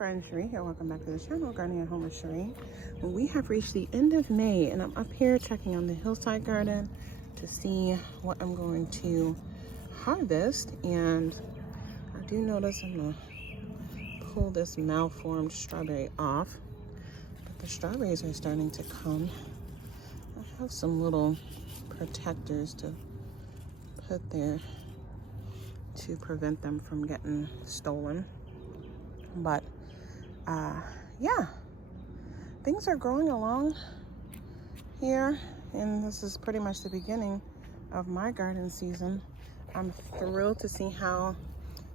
friend Cherie here. Welcome back to the channel, Gardening at Home with Cherie. We have reached the end of May and I'm up here checking on the hillside garden to see what I'm going to harvest. And I do notice I'm going to pull this malformed strawberry off, but the strawberries are starting to come. I have some little protectors to put there to prevent them from getting stolen. But yeah, things are growing along here, and this is pretty much the beginning of my garden season. I'm thrilled to see how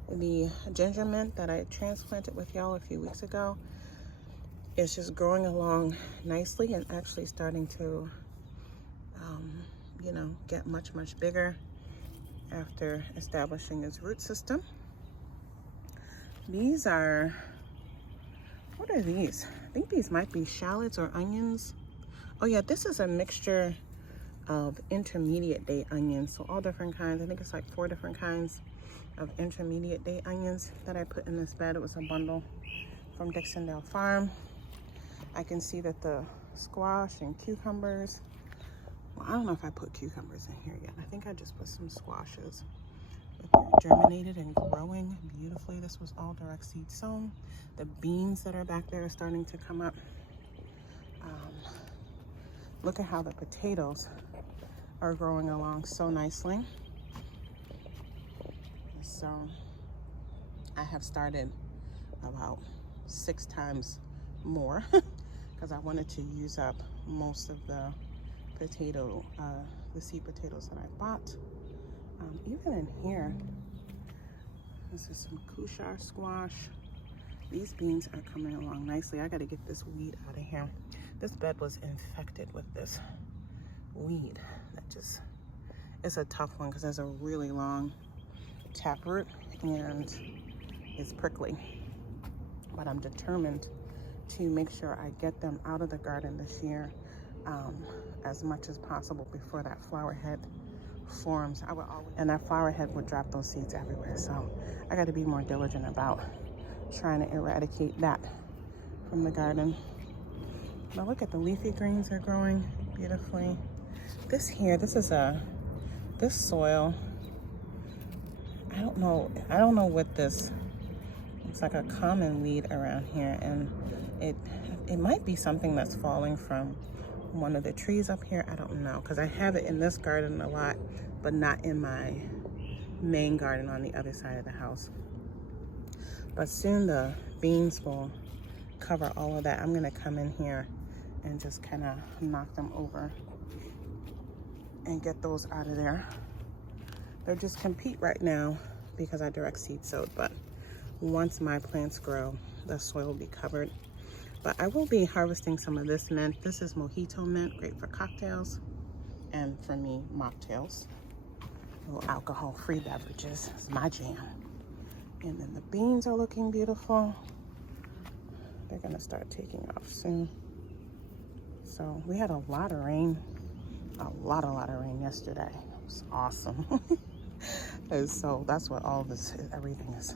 the ginger mint that I transplanted with y'all a few weeks ago is just growing along nicely and actually starting to you know, get much bigger after establishing its root system. These are, what are these? I think these might be shallots or onions. Oh yeah, this is a mixture of intermediate date onions. So all different kinds. I think it's like 4 different kinds of intermediate date onions that I put in this bed. It was a bundle from Dixondale Farm. I can see that the squash and cucumbers, well, I don't know if I put cucumbers in here yet. I think I just put some squashes. But they're germinated and growing beautifully. This was all direct seed sown. The beans that are back there are starting to come up. Look at how the potatoes are growing along so nicely. So I have started about 6 times more because I wanted to use up most of the potato, the seed potatoes that I bought. Even in here, this is some Kushar squash. These beans are coming along nicely. I got to get this weed out of here. This bed was infected with this weed that just, it's a tough one because there's a really long taproot and it's prickly. But I'm determined to make sure I get them out of the garden this year as much as possible before that flower head forms. And that flower head would drop those seeds everywhere. So I got to be more diligent about trying to eradicate that from the garden. Now look at the leafy greens are growing beautifully. This here, this soil, I don't know what this, it's like a common weed around here, and it might be something that's falling from one of the trees up here. I don't know, because I have it in this garden a lot, but not in my main garden on the other side of the house. But soon the beans will cover all of that. I'm gonna come in here and just kind of knock them over and get those out of there. They're just compete right now because I direct seed sowed, but once my plants grow, the soil will be covered. But I will be harvesting some of this mint. This is mojito mint, great for cocktails, and for me, mocktails. Little alcohol-free beverages is my jam. And then the beans are looking beautiful. They're gonna start taking off soon. So we had a lot of rain, a lot of rain yesterday. It was awesome. And so that's what all this is. Everything is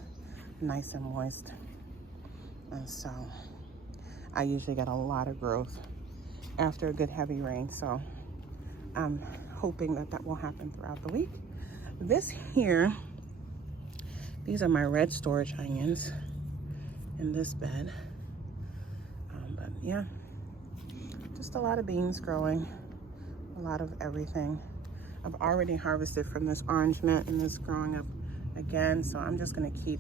nice and moist. And so I usually get a lot of growth after a good heavy rain. So I'm hoping that that will happen throughout the week. This here, these are my red storage onions in this bed. But yeah, just a lot of beans growing, a lot of everything. I've already harvested from this orange mint and it's growing up again. So I'm just gonna keep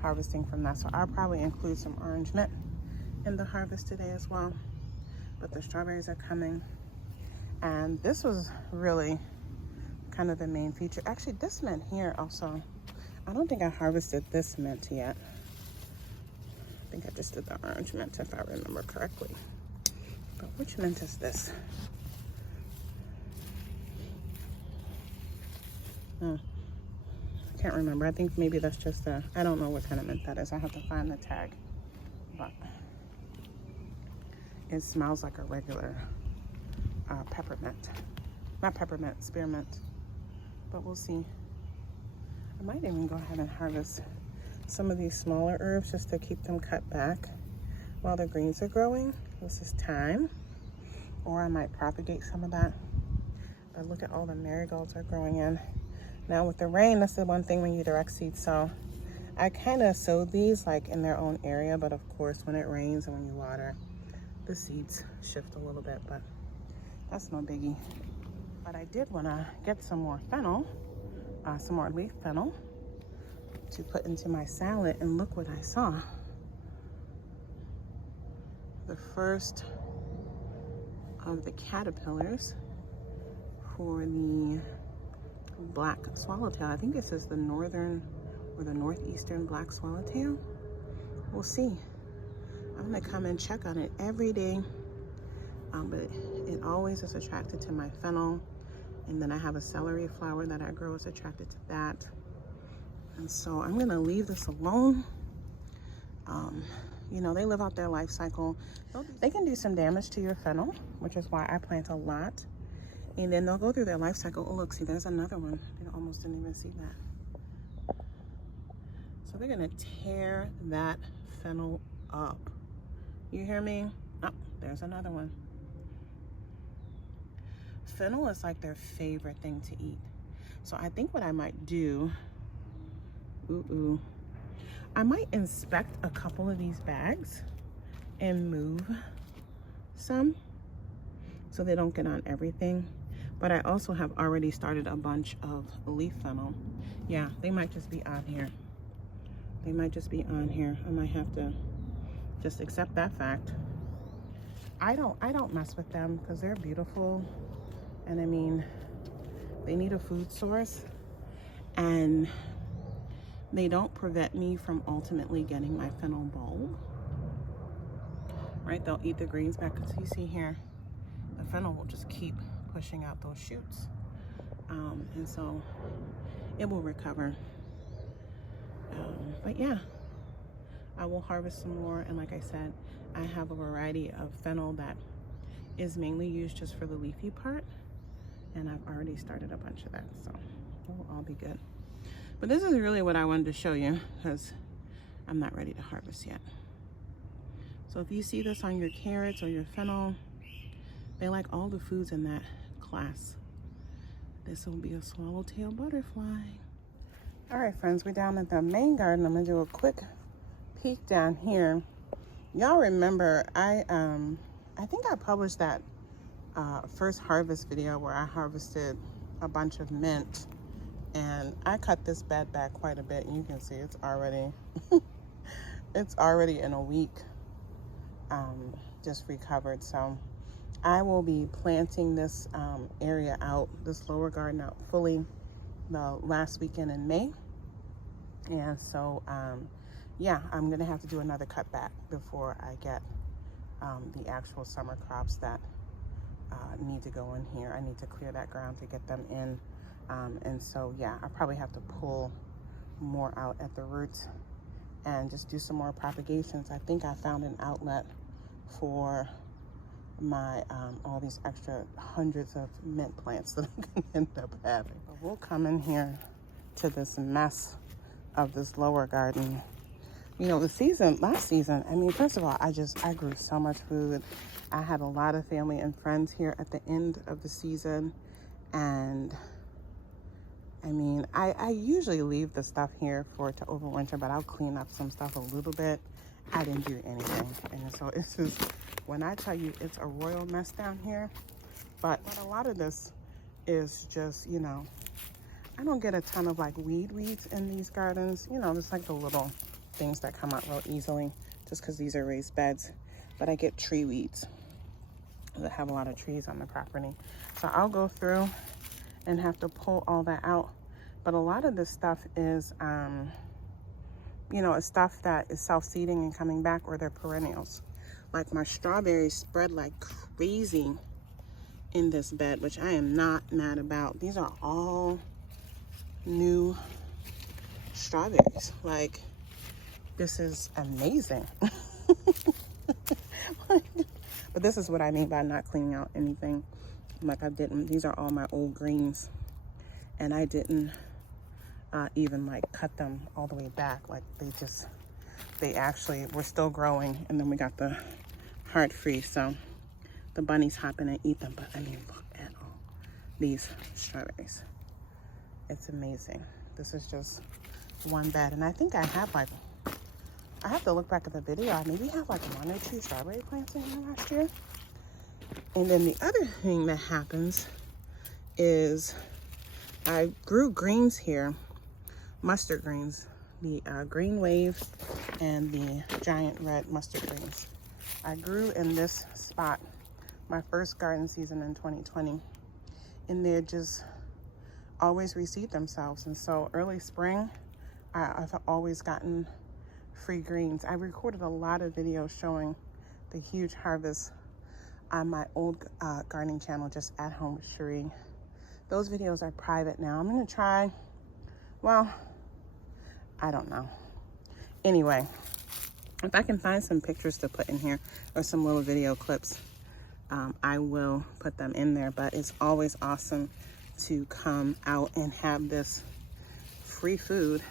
harvesting from that. So I'll probably include some orange mint in the harvest today as well. But the strawberries are coming. And this was really kind of the main feature. Actually, this mint here also, I don't think I harvested this mint yet. I think I just did the orange mint if I remember correctly. But which mint is this? I can't remember. I think maybe that's just a, I don't know what kind of mint that is. I have to find the tag. But it smells like a regular peppermint. Not peppermint, spearmint. But we'll see. I might even go ahead and harvest some of these smaller herbs just to keep them cut back while the greens are growing. This is thyme, or I might propagate some of that. But look at all the marigolds are growing in. Now with the rain, that's the one thing when you direct seed sow. I kind of sowed these like in their own area, but of course when it rains and when you water, the seeds shift a little bit, but that's no biggie. But I did want to get some more fennel, some more leaf fennel to put into my salad, and look what I saw. The first of the caterpillars for the black swallowtail. I think this is the northern or the northeastern black swallowtail. We'll see. I'm gonna come and check on it every day, but it always is attracted to my fennel. And then I have a celery flower that I grow is attracted to that. And so I'm gonna leave this alone. You know, they live out their life cycle. They can do some damage to your fennel, which is why I plant a lot. And then they'll go through their life cycle. Oh, look, see, there's another one. I almost didn't even see that. So they're gonna tear that fennel up. You hear me? Oh, there's another one. Fennel is like their favorite thing to eat. So I think what I might do, I might inspect a couple of these bags and move some so they don't get on everything. But I also have already started a bunch of leaf fennel. Yeah, they might just be on here. They might just be on here. I might have to just accept that fact. I don't mess with them because they're beautiful. And I mean, they need a food source, and they don't prevent me from ultimately getting my fennel bulb, right? They'll eat the greens back. So you see here, the fennel will just keep pushing out those shoots. And so it will recover. But yeah, I will harvest some more. And like I said, I have a variety of fennel that is mainly used just for the leafy part. And I've already started a bunch of that, so it will all be good. But this is really what I wanted to show you because I'm not ready to harvest yet. So if you see this on your carrots or your fennel, they like all the foods in that class. This will be a swallowtail butterfly. All right, friends, we're down at the main garden. I'm gonna do a quick peek down here. Y'all remember, I think I published that first harvest video where I harvested a bunch of mint, and I cut this bed back quite a bit, and you can see it's already it's already in a week just recovered. So I will be planting this area out, this lower garden out fully the last weekend in May. And so yeah, I'm gonna have to do another cutback before I get the actual summer crops that need to go in here. I need to clear that ground to get them in. And so yeah, I probably have to pull more out at the roots and just do some more propagations. I think I found an outlet for my all these extra hundreds of mint plants that I'm gonna end up having. But we'll come in here to this mess of this lower garden. You know, last season, I mean, first of all, I grew so much food. I had a lot of family and friends here at the end of the season. And I mean, I usually leave the stuff here for it to overwinter, but I'll clean up some stuff a little bit. I didn't do anything. And so it's just, when I tell you it's a royal mess down here, but a lot of this is just, you know, I don't get a ton of like weeds in these gardens. You know, just like the little things that come out real easily just because these are raised beds. But I get tree weeds that have a lot of trees on the property. So I'll go through and have to pull all that out. But a lot of this stuff is, you know, it's stuff that is self-seeding and coming back, or they're perennials. Like my strawberries spread like crazy in this bed, which I am not mad about. These are all new strawberries. Like, this is amazing. But this is what I mean by not cleaning out anything. Like, these are all my old greens, and I didn't even like cut them all the way back. Like they actually were still growing, and then we got the heart freeze, so the bunnies hop in and eat them. But I mean, look at all these strawberries. It's amazing. This is just one bed, and I think I have like, I have to look back at the video. I maybe have like 1 or 2 strawberry plants in here last year. And then the other thing that happens is I grew greens here, mustard greens, the green wave and the giant red mustard greens. I grew in this spot my first garden season in 2020, and they're just always reseed themselves. And so early spring, I've always gotten free greens. I recorded a lot of videos showing the huge harvest on my old gardening channel, just at home with Cherie. Those videos are private now. I'm gonna try, well, I don't know. Anyway, if I can find some pictures to put in here or some little video clips, I will put them in there. But it's always awesome to come out and have this free food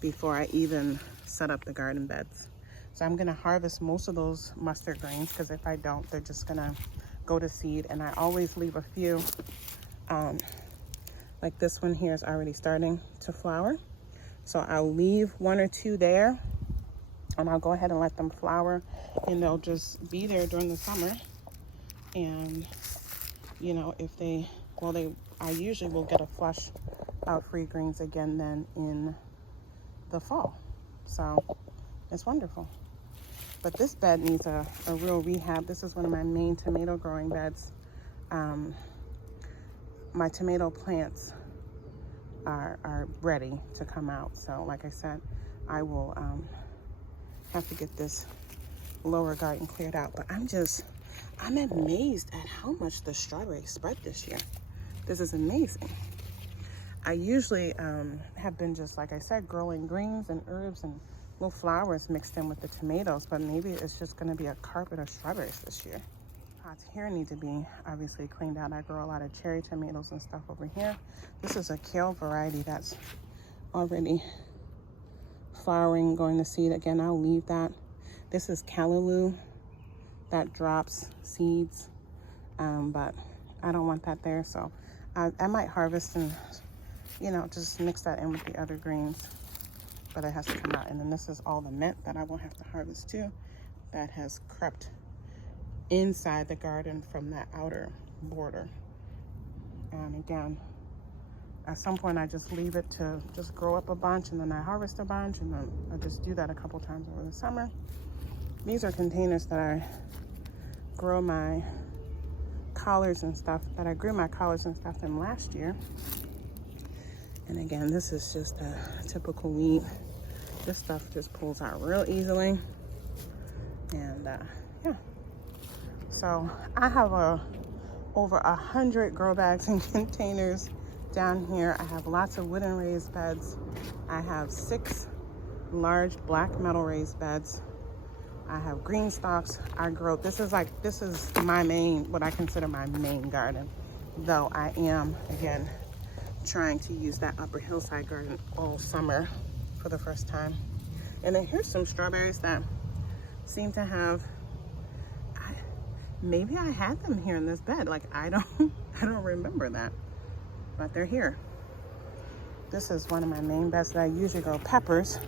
before I even set up the garden beds. So I'm gonna harvest most of those mustard greens, because if I don't, they're just gonna go to seed. And I always leave a few, like this one here is already starting to flower. So I'll leave 1 or 2 there, and I'll go ahead and let them flower, and they'll just be there during the summer. And you know, if they, well, I usually will get a flush of free greens again then in the fall. So it's wonderful. But this bed needs a real rehab. This is one of my main tomato growing beds. My tomato plants are ready to come out. So like I said, I will have to get this lower garden cleared out. But I'm amazed at how much the strawberries spread this year. This is amazing. I usually have been just, like I said, growing greens and herbs and little flowers mixed in with the tomatoes, but maybe it's just gonna be a carpet of strawberries this year. Pots here need to be obviously cleaned out. I grow a lot of cherry tomatoes and stuff over here. This is a kale variety that's already flowering, going to seed. Again, I'll leave that. This is callaloo that drops seeds, but I don't want that there, so I might harvest and, you know, just mix that in with the other greens, but it has to come out. And then this is all the mint that I will have to harvest too, that has crept inside the garden from that outer border. And again, at some point I just leave it to just grow up a bunch, and then I harvest a bunch, and then I just do that a couple times over the summer. These are containers that I grow my collards and stuff, that I grew my collards and stuff in last year. And again, this is just a typical weed. This stuff just pulls out real easily. And yeah. So I have over 100 grow bags and containers down here. I have lots of wooden raised beds. I have 6 large black metal raised beds. I have green stalks. I grow, this is my main, what I consider my main garden. Though I am, again, trying to use that upper hillside garden all summer for the first time. And then here's some strawberries that seem to have, maybe I had them here in this bed. Like I don't remember that, but they're here. This is one of my main beds that I usually grow peppers,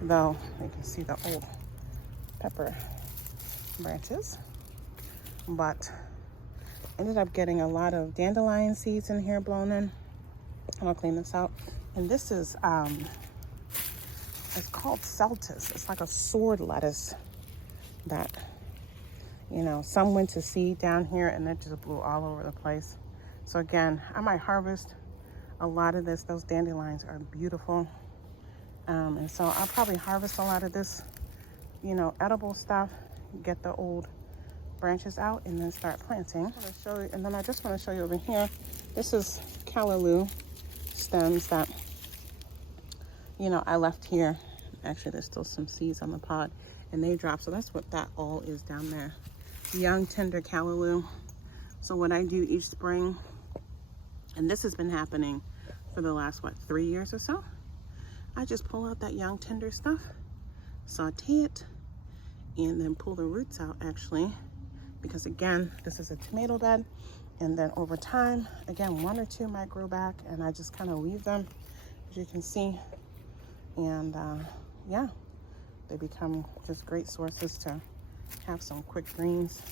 though you can see the old pepper branches. But ended up getting a lot of dandelion seeds in here blown in. And I'll clean this out. And this is it's called Celtis. It's like a sword lettuce that, you know, some went to seed down here and it just blew all over the place. So again, I might harvest a lot of this. Those dandelions are beautiful. And so I'll probably harvest a lot of this, you know, edible stuff, get the old branches out, and then start planting. And then I just want to show you over here. This is callaloo stems that, you know, I left here. Actually, there's still some seeds on the pod, and they drop. So that's what that all is down there. Young, tender callaloo. So what I do each spring, and this has been happening for the last, what, 3 years or so. I just pull out that young tender stuff, saute it, and then pull the roots out actually, because again, this is a tomato bed, and then over time, again, 1 or 2 might grow back, and I just kind of leave them, as you can see, and yeah, they become just great sources to have some quick greens.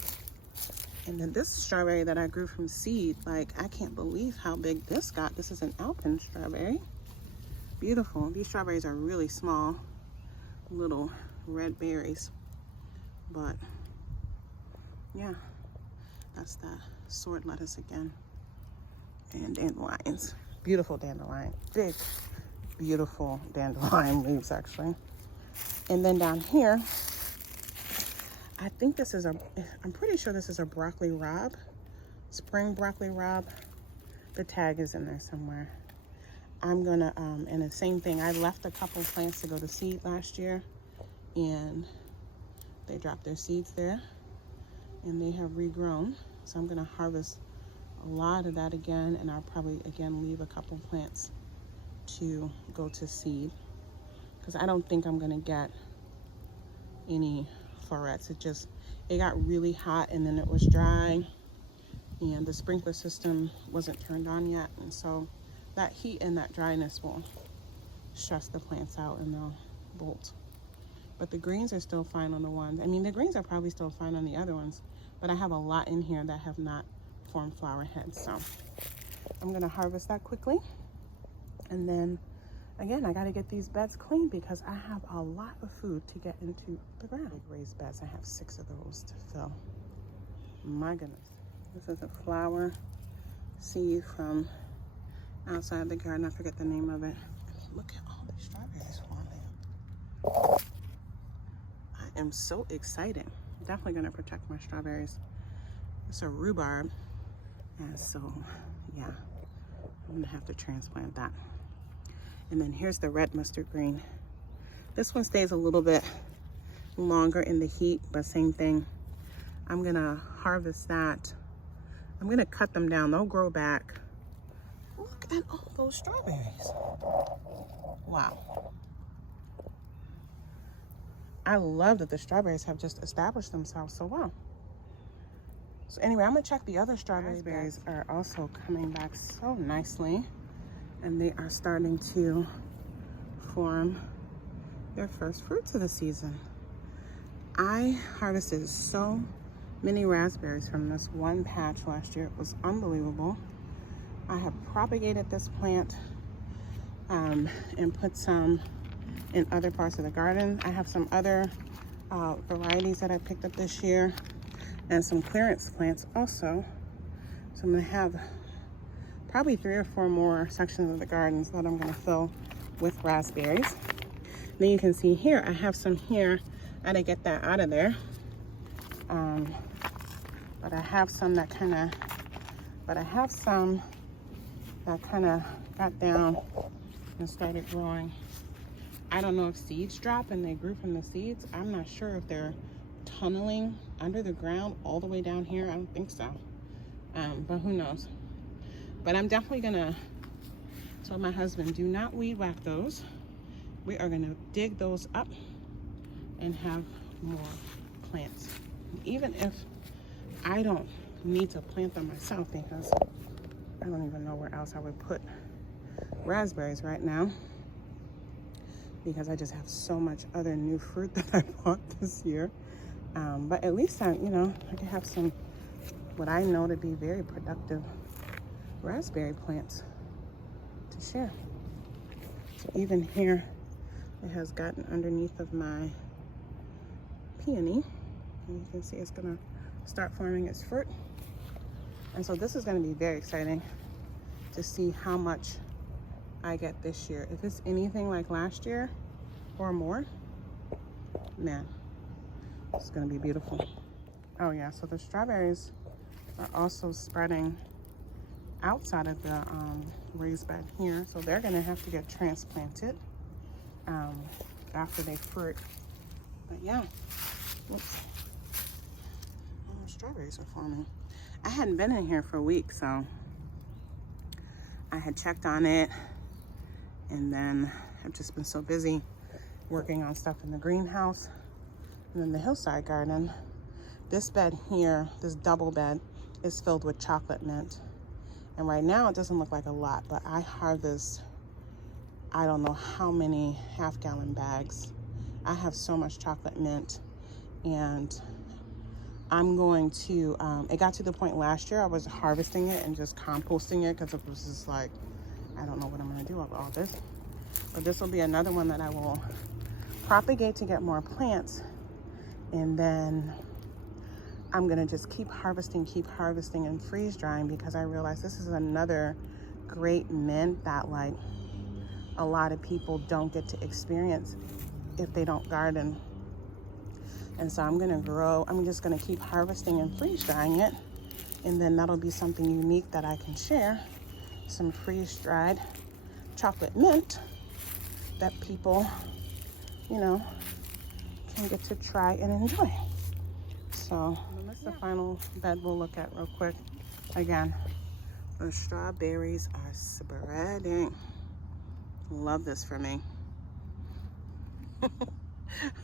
And then this strawberry that I grew from seed, like, I can't believe how big this got. This is an Alpine strawberry. Beautiful. These strawberries are really small, little red berries. But yeah, that's that sword lettuce again. And dandelions. Beautiful dandelion. Big, beautiful dandelion leaves actually. And then down here, I think this is I'm pretty sure this is a broccoli rabe, spring broccoli rabe. The tag is in there somewhere. I'm gonna, and the same thing, I left a couple plants to go to seed last year, and they dropped their seeds there, and they have regrown. So I'm gonna harvest a lot of that again, and I'll probably, again, leave a couple plants to go to seed, because I don't think I'm gonna get any florets. It got really hot, and then it was dry, and the sprinkler system wasn't turned on yet, and so that heat and that dryness will stress the plants out and they'll bolt. But the greens are still fine on the ones. I mean, the greens are probably still fine on the other ones, but I have a lot in here that have not formed flower heads, so I'm gonna harvest that quickly. And then again, I got to get these beds clean because I have a lot of food to get into the ground. Big raised beds, I have 6 of those to fill. My goodness. This is a flower seed from outside the garden. I forget the name of it. Look at all the strawberries forming. I am so excited. Definitely going to protect my strawberries. It's a rhubarb. And so, yeah, I'm going to have to transplant that. And then here's the red mustard green. This one stays a little bit longer in the heat, but same thing. I'm gonna harvest that. I'm gonna cut them down. They'll grow back. Look at all those strawberries. Wow. I love that the strawberries have just established themselves so well. So anyway, I'm gonna check the other strawberries. Raspberries are also coming back so nicely, and they are starting to form their first fruits of the season. I harvested so many raspberries from this one patch last year. It was unbelievable. I have propagated this plant and put some in other parts of the garden. I have some other varieties that I picked up this year, and some clearance plants also. So I'm gonna have probably 3 or 4 more sections of the gardens that I'm gonna fill with raspberries. Then you can see here, I have some here. I had to get that out of there. But I have some that kind of got down and started growing. I don't know if seeds drop and they grew from the seeds. I'm not sure if they're tunneling under the ground all the way down here. I don't think so. But who knows? But I'm definitely gonna tell my husband, do not weed whack those. We are gonna dig those up and have more plants. Even if I don't need to plant them myself, because I don't even know where else I would put raspberries right now, because I just have so much other new fruit that I bought this year. But at least I can have some, what I know to be very productive raspberry plants to share. So even here, it has gotten underneath of my peony, and you can see it's gonna start forming its fruit. And so this is gonna be very exciting to see how much I get this year. If it's anything like last year or more, man, it's gonna be beautiful. Oh yeah, so the strawberries are also spreading outside of the raised bed here, so they're gonna have to get transplanted after they fruit. But yeah, whoops. Oh, strawberries are forming. I hadn't been in here for a week, so I had checked on it, And then I've just been so busy working on stuff in the greenhouse. And then the hillside garden, this bed here, this double bed, is filled with chocolate mint. And right now it doesn't look like a lot, but I harvest, I don't know how many half-gallon bags. I have so much chocolate mint, and I'm going to, it got to the point last year I was harvesting it and just composting it because it was just like, I don't know what I'm gonna do with all this. But this will be another one that I will propagate to get more plants. And then I'm gonna just keep harvesting and freeze drying, because I realize this is another great mint that like a lot of people don't get to experience if they don't garden. And so I'm just gonna keep harvesting and freeze drying it. And then that'll be something unique that I can share. Some freeze dried chocolate mint that people, you know, can get to try and enjoy. So that's the final bed we'll look at real quick. Again, the strawberries are spreading. Love this for me.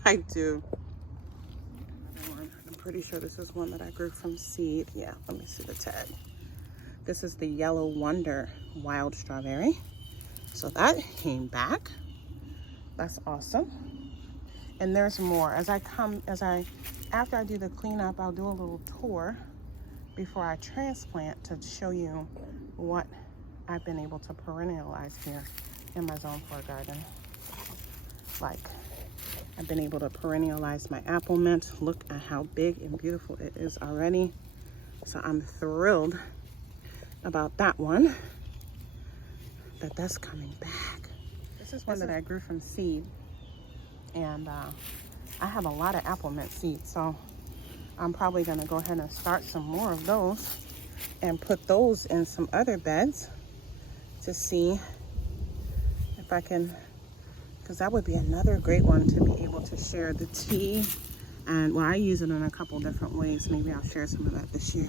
I do. I'm pretty sure this is one that I grew from seed. Yeah, let me see the tag. This is the Yellow Wonder wild strawberry. So that came back. That's awesome. And there's more. After I do the cleanup, I'll do a little tour before I transplant to show you what I've been able to perennialize here in my Zone 4 garden. Like, I've been able to perennialize my apple mint. Look at how big and beautiful it is already. So I'm thrilled about that one, that's coming back. This is one that I grew from seed, and I have a lot of apple mint seeds, so I'm probably gonna go ahead and start some more of those and put those in some other beds to see if I can, because that would be another great one to be able to share the tea. And well, I use it in a couple different ways. Maybe I'll share some of that this year.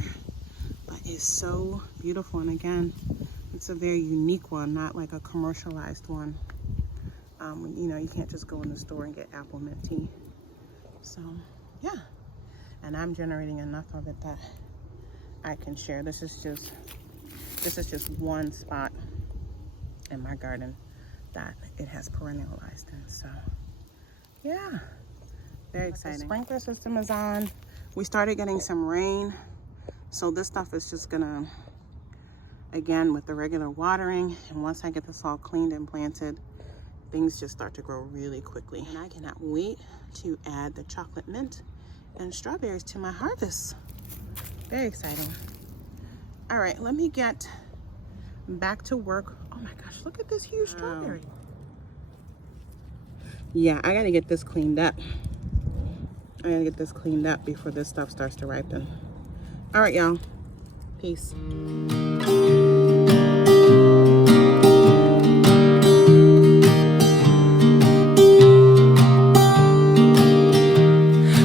But it's so beautiful, and again, it's a very unique one, not like a commercialized one. You know, you can't just go in the store and get apple mint tea. So yeah, and I'm generating enough of it that I can share. This is just one spot in my garden that it has perennialized in. So yeah, very exciting. The sprinkler system is on. We started getting some rain, so this stuff is just gonna, again, with the regular watering, and once I get this all cleaned and planted, things just start to grow really quickly. And I cannot wait to add the chocolate mint and strawberries to my harvest. Very exciting. All right, let me get back to work. Oh my gosh, look at this huge strawberry. Yeah, I gotta get this cleaned up. I gotta get this cleaned up before this stuff starts to ripen. All right, y'all. Peace.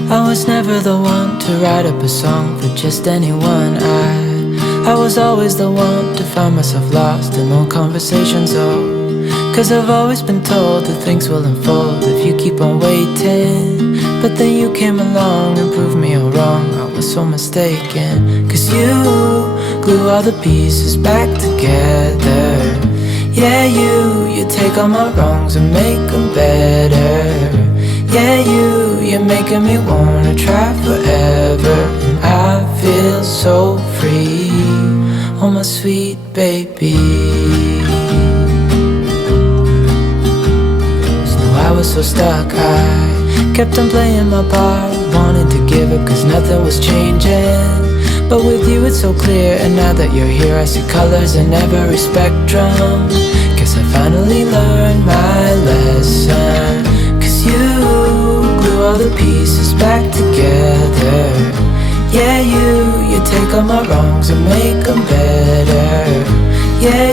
I was never the one to write up a song for just anyone. I was always the one to find myself lost in old conversations. Oh, 'cause I've always been told that things will unfold if you keep on waiting. But then you came along and proved me all wrong. I was so mistaken, 'cause you glue all the pieces back together. Yeah, you take all my wrongs and make them better. Yeah, you're making me wanna try forever. And I feel so free, oh my sweet baby. So I was so stuck, I kept on playing my part, wanting to give up 'cause nothing was changing. But with you it's so clear, and now that you're here I see colors in every spectrum. Guess I finally learned my lesson, 'cause you glue all the pieces back together. Yeah, you take all my wrongs and make them better. Yeah,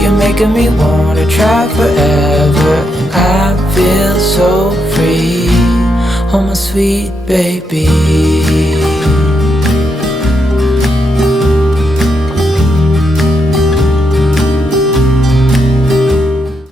you're making me wanna try forever. And I feel so free, oh my sweet baby.